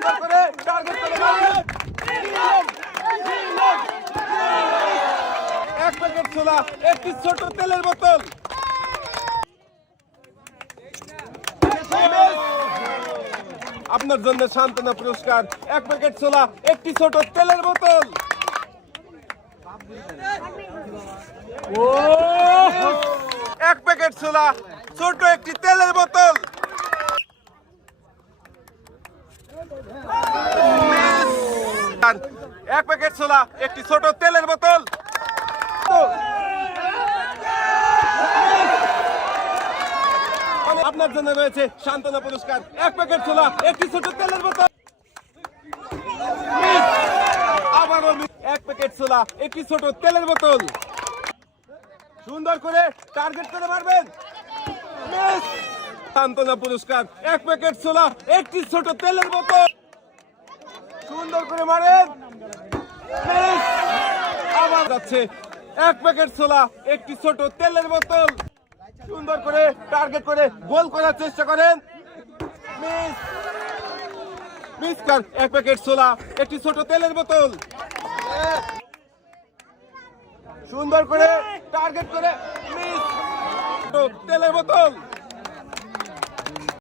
সুন্দর করে টার্গেট করে মারেন। এক প্যাকেট ছোলা, একটি ছোট তেলের বোতল। আপনার জন্য সান্ত্বনা পুরস্কার, এক প্যাকেট ছোলা, একটি ছোট তেলের বোতল। এক প্যাকেট ছোলা, ছোট একটি তেলের বোতল। এক প্যাকেট ছোলা, একটি ছোট তেলের বোতল। আপনার জন্য রয়েছে সান্ত্বনা পুরস্কার, এক প্যাকেট ছোলা, একটি ছোট তেলের বোতল। আবারও এক প্যাকেট ছোলা, একটি ছোট তেলের বোতল। সুন্দর করে টার্গেট করে মারবেন। সান্ত্বনা পুরস্কার, এক প্যাকেট ছোলা, একটি ছোট তেলের বোতল। সুন্দর করে মারেন। আবার যাচ্ছে, এক প্যাকেট ছোলা, একটি ছোট তেলের বোতল। সুন্দর করে টার্গেট করে গোল করার চেষ্টা করেন। এক প্যাকেট ছোলা, একটি ছোট তেলের বোতল। সুন্দর করে টার্গেট করে তেলের বোতল।